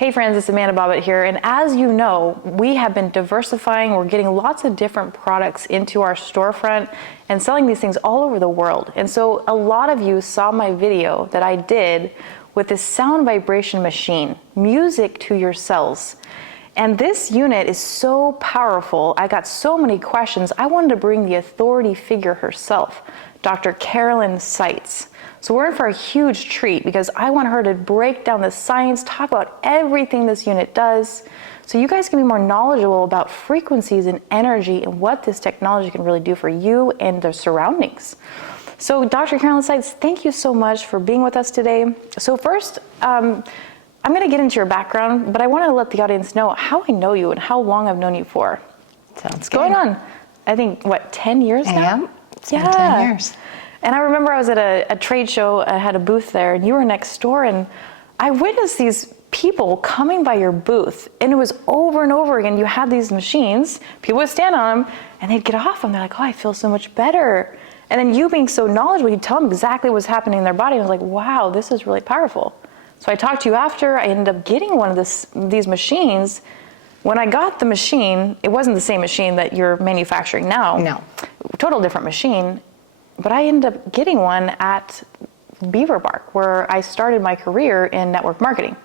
Hey friends, it's Amanda Bobbett here, and as you know, we have been diversifying. We're getting lots of different products into our storefront and selling these things all over the world. And so a lot of you saw my video that I did with this sound vibration machine, music to your cells. And this unit is so powerful. I got so many questions. I wanted to bring the authority figure herself, Dr. Carolyn Stites. So we're in for a huge treat because I want her to break down the science, talk about everything this unit does, so you guys can be more knowledgeable about frequencies and energy and what this technology can really do for you and the surroundings. So Dr. Carolyn Stites, thank you so much for being with us today. So first, I'm going to get into your background, but I want to let the audience know how I know you and how long I've known you for. Sounds good. Going on, I think, what, 10 years now? Yeah, it's been 10 years. And I remember I was at a trade show, I had a booth there, and you were next door, and I witnessed these people coming by your booth, and it was over and over again. You had these machines, people would stand on them, and they'd get off them. They're like, oh, I feel so much better. And then you being so knowledgeable, you'd tell them exactly what's happening in their body. And I was like, wow, this is really powerful. So I talked to you after. I ended up getting one of these machines. When I got the machine, it wasn't the same machine that you're manufacturing now. No. Total different machine. But I ended up getting one at Beaver Bark, where I started my career in network marketing.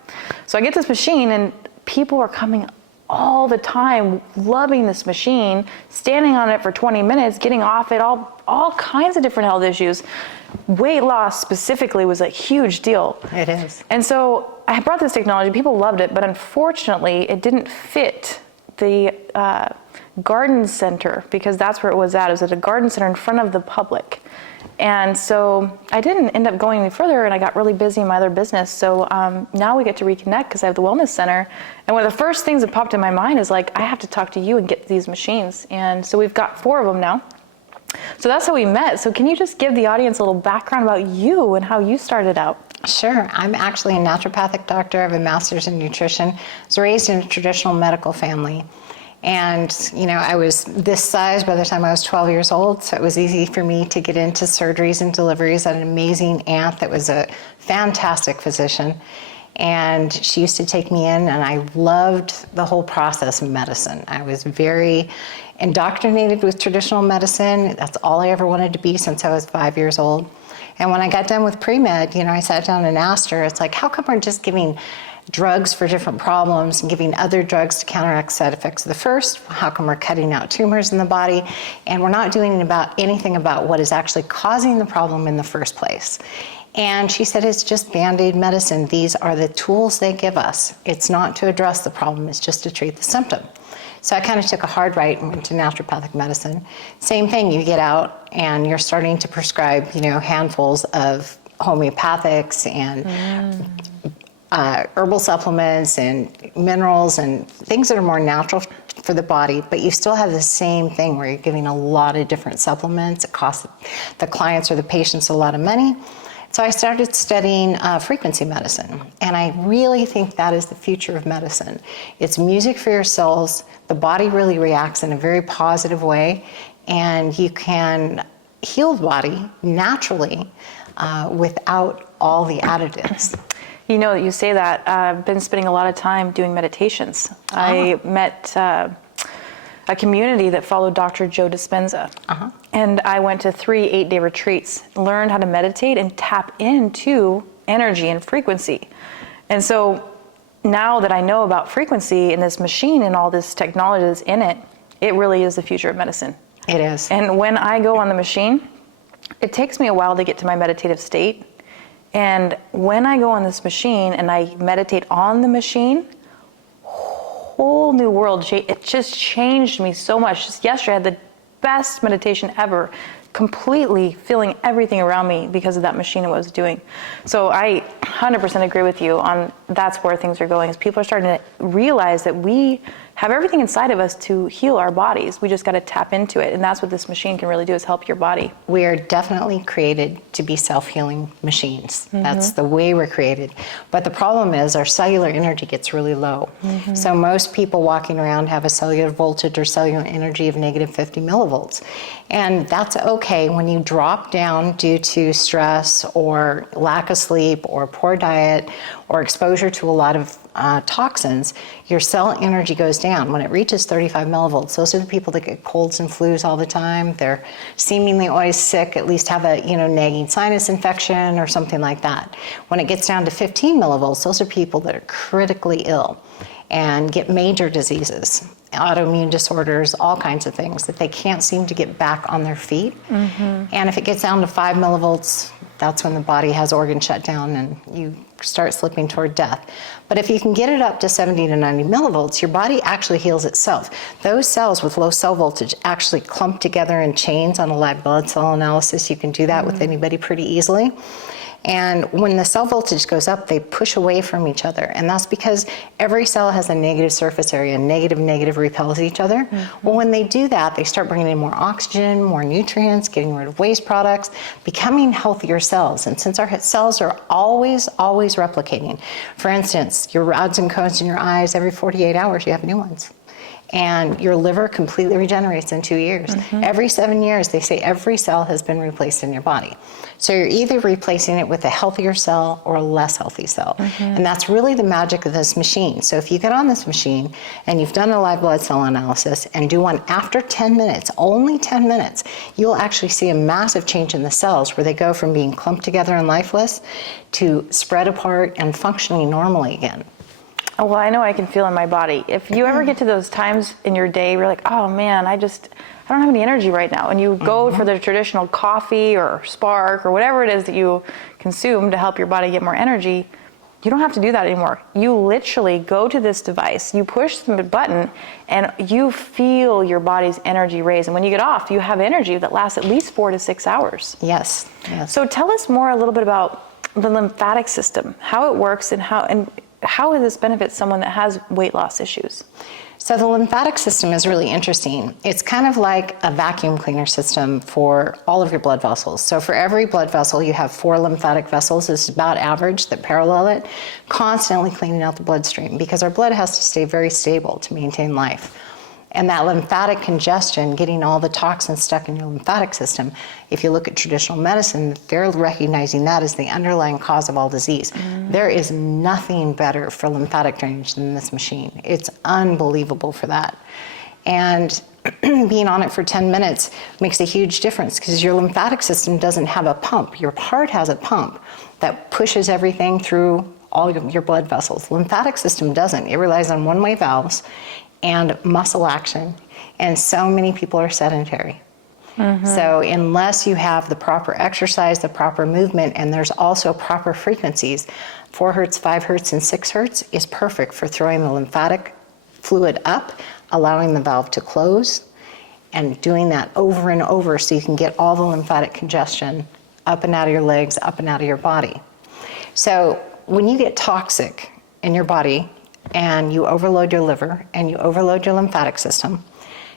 So I get this machine, and people are coming all the time, loving this machine, standing on it for 20 minutes, getting off it, all kinds of different health issues. Weight loss specifically was a huge deal. It is. And so I brought this technology, people loved it, but unfortunately it didn't fit the garden center, because that's where it was at. It was at a garden center in front of the public. And so I didn't end up going any further, and I got really busy in my other business. So now we get to reconnect because I have the wellness center. And one of the first things that popped in my mind is like, I have to talk to you and get these machines. And so we've got 4 of them now. So that's how we met. So can you just give the audience a little background about you and how you started out? Sure. I'm actually a naturopathic doctor. I have a master's in nutrition. I was raised in a traditional medical family. And, you know, I was this size by the time I was 12 years old, so it was easy for me to get into surgeries and deliveries. I had an amazing aunt that was a fantastic physician. And she used to take me in, and I loved the whole process of medicine. I was very indoctrinated with traditional medicine. That's all I ever wanted to be since I was 5 years old. And when I got done with pre-med, you know, I sat down and asked her, it's like, how come we're just giving drugs for different problems and giving other drugs to counteract side effects of the first? How come we're cutting out tumors in the body and we're not doing anything about what is actually causing the problem in the first place? And she said, it's just Band-Aid medicine. These are the tools they give us. It's not to address the problem, it's just to treat the symptom. So I kind of took a hard right and went to naturopathic medicine. Same thing, you get out and you're starting to prescribe, you know, handfuls of homeopathics and herbal supplements and minerals and things that are more natural for the body, but you still have the same thing where you're giving a lot of different supplements. It costs the clients or the patients a lot of money. So I started studying frequency medicine, and I really think that is the future of medicine. It's music for your cells. The body really reacts in a very positive way, and you can heal the body naturally without all the additives. You know that you say that. I've been spending a lot of time doing meditations. I met a community that followed Dr. Joe Dispenza. And I went to 3 8-day retreats, learned how to meditate and tap into energy and frequency. And so now that I know about frequency and this machine and all this technology that's in it, it really is the future of medicine. It is. And when I go on the machine, it takes me a while to get to my meditative state. And when I go on this machine and I meditate on the machine, whole new world. It just changed me so much. Just yesterday I had the best meditation ever, completely feeling everything around me because of that machine and what it was doing. So I 100% agree with you on that's where things are going, is people are starting to realize that we have everything inside of us to heal our bodies. We just got to tap into it. And that's what this machine can really do, is help your body. We are definitely created to be self-healing machines. That's the way we're created. But the problem is our cellular energy gets really low. So most people walking around have a cellular voltage or cellular energy of negative 50 millivolts. And that's okay when you drop down due to stress or lack of sleep or poor diet or exposure to a lot of toxins, your cell energy goes down. When it reaches 35 millivolts, those are the people that get colds and flus all the time. They're seemingly always sick, at least have a nagging sinus infection or something like that. When it gets down to 15 millivolts, those are people that are critically ill and get major diseases, autoimmune disorders, all kinds of things that they can't seem to get back on their feet. And if it gets down to 5 millivolts, that's when the body has organ shutdown and you start slipping toward death. But if you can get it up to 70 to 90 millivolts, your body actually heals itself. Those cells with low cell voltage actually clump together in chains on a live blood cell analysis. You can do that with anybody pretty easily. And when the cell voltage goes up, they push away from each other. And that's because every cell has a negative surface area. Negative repels each other. Well, when they do that, they start bringing in more oxygen, more nutrients, getting rid of waste products, becoming healthier cells. And since our cells are always replicating, for instance, your rods and cones in your eyes, every 48 hours, you have new ones. And your liver completely regenerates in 2 years. Every 7 years, they say every cell has been replaced in your body. So you're either replacing it with a healthier cell or a less healthy cell. And that's really the magic of this machine. So if you get on this machine and you've done a live blood cell analysis and do one after 10 minutes, only 10 minutes, you'll actually see a massive change in the cells where they go from being clumped together and lifeless to spread apart and functioning normally again. Oh, well, I know I can feel in my body. If you ever get to those times in your day where you're like, oh man, I don't have any energy right now. And you go for the traditional coffee or Spark or whatever it is that you consume to help your body get more energy, you don't have to do that anymore. You literally go to this device, you push the button, and you feel your body's energy raise. And when you get off, you have energy that lasts at least 4 to 6 hours. Yes. So tell us more a little bit about the lymphatic system, how it works, and how does this benefit someone that has weight loss issues? So the lymphatic system is really interesting. It's kind of like a vacuum cleaner system for all of your blood vessels. So for every blood vessel, you have 4 lymphatic vessels. This is about average that parallel it, constantly cleaning out the bloodstream because our blood has to stay very stable to maintain life. And that lymphatic congestion, getting all the toxins stuck in your lymphatic system, if you look at traditional medicine, they're recognizing that as the underlying cause of all disease. There is nothing better for lymphatic drainage than this machine. It's unbelievable for that. And being on it for 10 minutes makes a huge difference because your lymphatic system doesn't have a pump. Your heart has a pump that pushes everything through all your blood vessels. Lymphatic system doesn't. It relies on one-way valves and muscle action, and so many people are sedentary. So unless you have the proper exercise, the proper movement, and there's also proper frequencies, 4 hertz, 5 hertz, and 6 hertz is perfect for throwing the lymphatic fluid up, allowing the valve to close, and doing that over and over so you can get all the lymphatic congestion up and out of your legs, up and out of your body. So when you get toxic in your body, and you overload your liver and you overload your lymphatic system,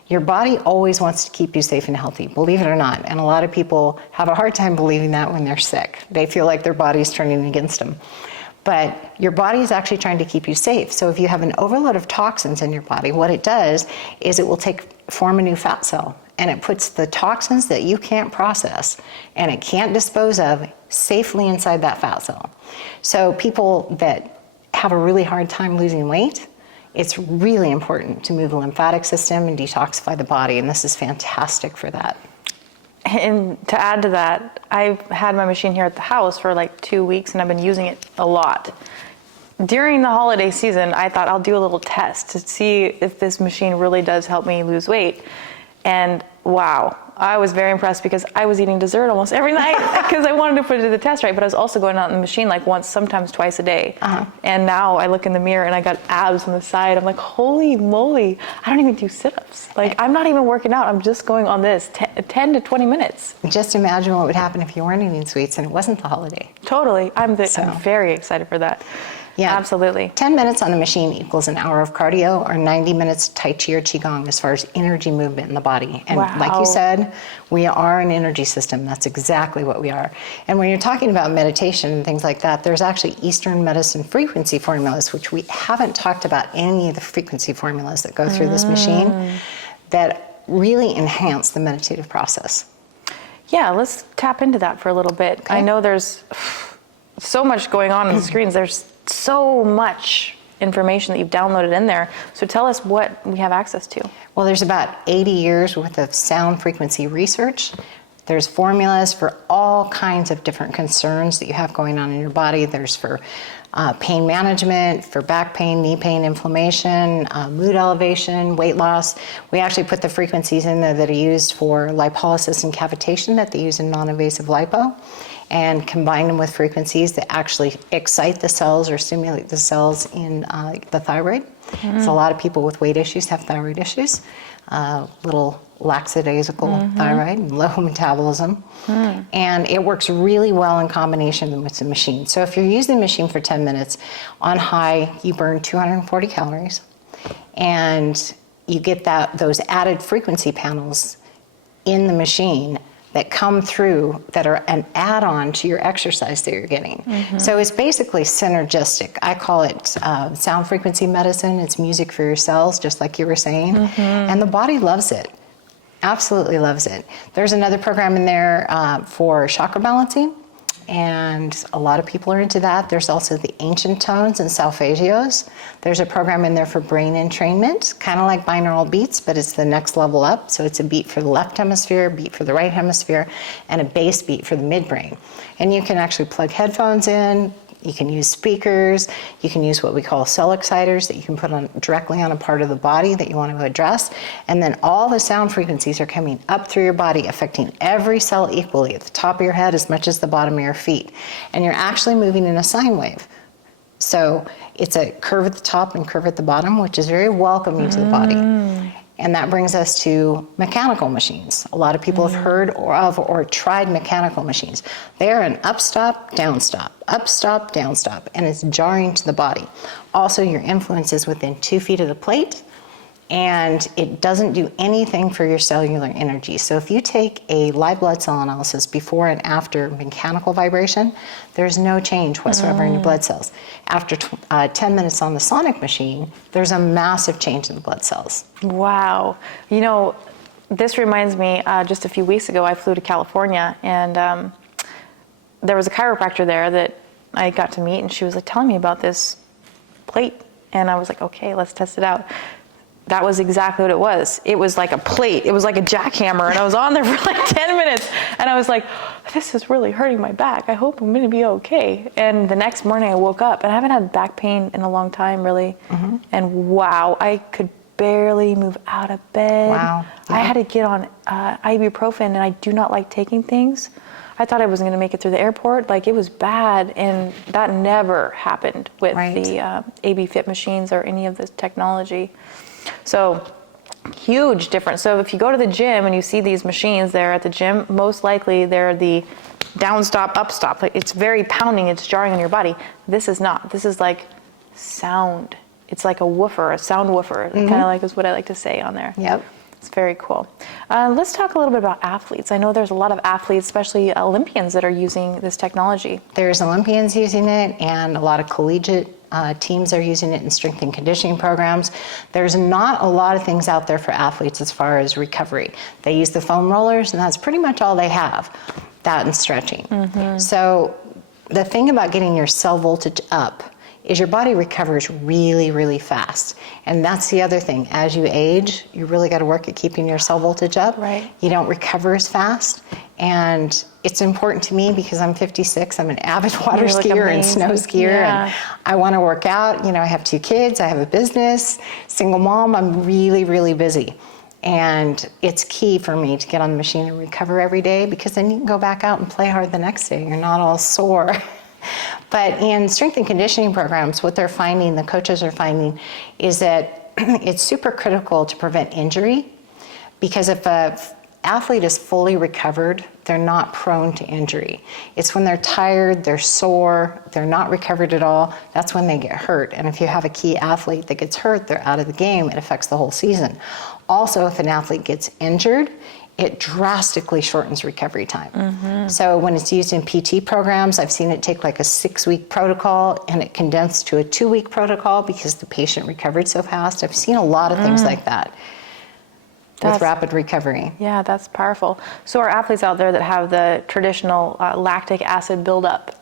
your body always wants to keep you safe and healthy, believe it or not. And a lot of people have a hard time believing that when they're sick. They feel like their body's turning against them. But your body is actually trying to keep you safe. So if you have an overload of toxins in your body, what it does is it will form a new fat cell. And it puts the toxins that you can't process and it can't dispose of safely inside that fat cell. So people that have a really hard time losing weight, it's really important to move the lymphatic system and detoxify the body, and this is fantastic for that. And to add to that, I've had my machine here at the house for like 2 weeks and I've been using it a lot. During the holiday season, I thought I'll do a little test to see if this machine really does help me lose weight. And wow, I was very impressed because I was eating dessert almost every night because I wanted to put it to the test, right? But I was also going out in the machine like once, sometimes twice a day. And now I look in the mirror and I got abs on the side. I'm like, holy moly, I don't even do sit-ups. Like I'm not even working out. I'm just going on this 10 to 20 minutes. Just imagine what would happen if you weren't eating sweets and it wasn't the holiday. Totally. I'm very excited for that. Yeah, absolutely. 10 minutes on the machine equals an hour of cardio or 90 minutes Tai Chi or Qigong as far as energy movement in the body. And like you said, we are an energy system. That's exactly what we are. And when you're talking about meditation and things like that, there's actually Eastern medicine frequency formulas, which we haven't talked about any of the frequency formulas that go through this machine that really enhance the meditative process. Yeah, let's tap into that for a little bit. Okay. I know there's so much going on the screens. There's so much information that you've downloaded in there. So tell us what we have access to. Well, there's about 80 years worth of sound frequency research. There's formulas for all kinds of different concerns that you have going on in your body. There's for pain management, for back pain, knee pain, inflammation, mood elevation, weight loss. We actually put the frequencies in there that are used for lipolysis and cavitation that they use in non-invasive lipo, and combine them with frequencies that actually excite the cells or stimulate the cells in the thyroid. So a lot of people with weight issues have thyroid issues, little lackadaisical thyroid, low metabolism, and it works really well in combination with the machine. So if you're using the machine for 10 minutes, on high, you burn 240 calories, and you get those added frequency panels in the machine that come through that are an add-on to your exercise that you're getting. So it's basically synergistic. I call it sound frequency medicine. It's music for your cells, just like you were saying. And the body loves it. Absolutely loves it. There's another program in there for chakra balancing, and a lot of people are into that. There's also the ancient tones and solfeggios. There's a program in there for brain entrainment, kind of like binaural beats, but it's the next level up. So it's a beat for the left hemisphere, a beat for the right hemisphere, and a bass beat for the midbrain. And you can actually plug headphones in. You can use speakers. You can use what we call cell exciters that you can put on directly on a part of the body that you want to address. And then all the sound frequencies are coming up through your body, affecting every cell equally at the top of your head as much as the bottom of your feet. And you're actually moving in a sine wave. So it's a curve at the top and curve at the bottom, which is very welcoming to the body. And that brings us to mechanical machines. A lot of people have heard or tried mechanical machines. They're an up-stop, down-stop, up-stop, down-stop, and it's jarring to the body. Also, your influence is within 2 feet of the plate, and it doesn't do anything for your cellular energy. So if you take a live blood cell analysis before and after mechanical vibration, there's no change whatsoever in your blood cells. After 10 minutes on the sonic machine, there's a massive change in the blood cells. Wow. You know, this reminds me, just a few weeks ago, I flew to California, and there was a chiropractor there that I got to meet, and she was like telling me about this plate. And I was like, okay, let's test it out. That was exactly what it was. It was like a plate. It was like a jackhammer, and I was on there for like 10 minutes, and I was like, this is really hurting my back. I hope I'm gonna be okay. And the next morning I woke up, and I haven't had back pain in a long time, really. And wow, I could barely move out of bed. Wow. Yeah. I had to get on ibuprofen, and I do not like taking things. I thought I wasn't gonna make it through the airport. Like, it was bad, and that never happened with the AB Fit machines or any of this technology. So, huge difference. So if you go to the gym and you see these machines there at the gym, most likely they're the down stop, up stop. Like, it's very pounding, it's jarring on your body. This is not. This is like sound. It's like a woofer, a sound woofer. Kind of like is what I like to say on there. Yep. It's very cool. Let's talk a little bit about athletes. I know there's a lot of athletes, especially Olympians, that are using this technology. There's Olympians using it, and a lot of collegiate teams are using it in strength and conditioning programs. There's not a lot of things out there for athletes as far as recovery. They use the foam rollers, and that's pretty much all they have, that and stretching. So the thing about getting your cell voltage up is your body recovers really, really fast. And that's the other thing. As you age, you really got to work at keeping your cell voltage up. Right. You don't recover as fast. And it's important to me because I'm 56. I'm an avid water skier and snow skier. And I want to work out. You know, I have 2 kids. I have a business. Single mom. I'm really, really busy. And it's key for me to get on the machine and recover every day, because then you can go back out and play hard the next day. You're not all sore. But in strength and conditioning programs, what they're finding, the coaches are finding, is that it's super critical to prevent injury, because if an athlete is fully recovered, they're not prone to injury. It's when they're tired, they're sore, they're not recovered at all, that's when they get hurt. And if you have a key athlete that gets hurt, they're out of the game. It affects the whole season. Also, if an athlete gets injured, it drastically shortens recovery time. So when it's used in PT programs, I've seen it take like a 6-week protocol and it condensed to a 2-week protocol because the patient recovered so fast. I've seen a lot of things like that with rapid recovery. Yeah, that's powerful. So our athletes out there that have the traditional lactic acid buildup,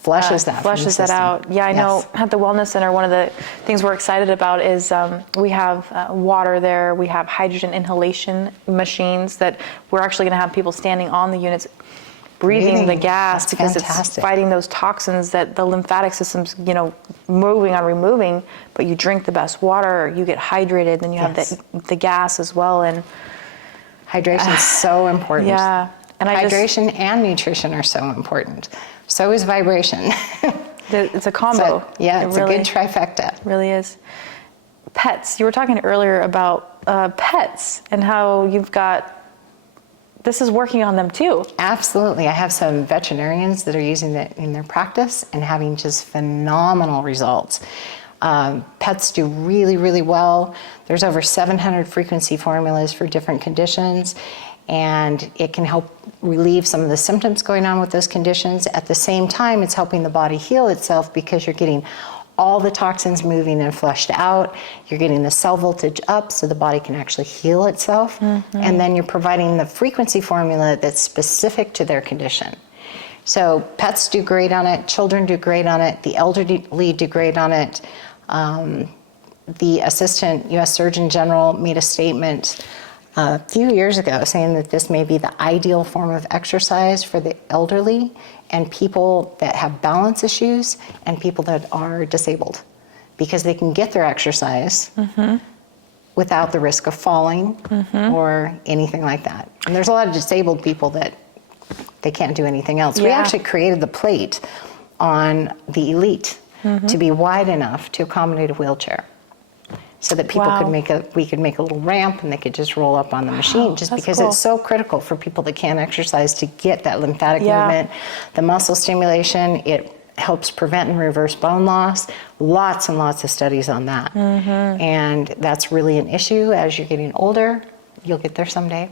flushes that from the flushes that system. out. Yeah, I know at the Wellness Center, one of the things we're excited about is we have water there. We have hydrogen inhalation machines that we're actually going to have people standing on the units breathing the gas. That's because fantastic. It's fighting those toxins that the lymphatic system's, moving on removing. But you drink the best water, you get hydrated, then you have the gas as well. And hydration is so important. Yeah. And hydration and nutrition are so important. So is vibration. It's a combo. It's a good trifecta. It really is. Pets. You were talking earlier about pets and how this is working on them too. Absolutely. I have some veterinarians that are using it in their practice and having just phenomenal results. Pets do really, really well. There's over 700 frequency formulas for different conditions, and it can help relieve some of the symptoms going on with those conditions. At the same time, it's helping the body heal itself because you're getting all the toxins moving and flushed out. You're getting the cell voltage up so the body can actually heal itself. Mm-hmm. And then you're providing the frequency formula that's specific to their condition. So pets do great on it, children do great on it, the elderly do great on it. The Assistant U.S. Surgeon General made a statement a few years ago saying that this may be the ideal form of exercise for the elderly and people that have balance issues and people that are disabled, because they can get their exercise without the risk of falling or anything like that. And there's a lot of disabled people that they can't do anything else. We actually created the plate on the Elite to be wide enough to accommodate a wheelchair, so that people we could make a little ramp and they could just roll up on the machine, just because it's so critical for people that can't exercise to get that lymphatic movement, the muscle stimulation. It helps prevent and reverse bone loss. Lots and lots of studies on that. And that's really an issue as you're getting older. You'll get there someday.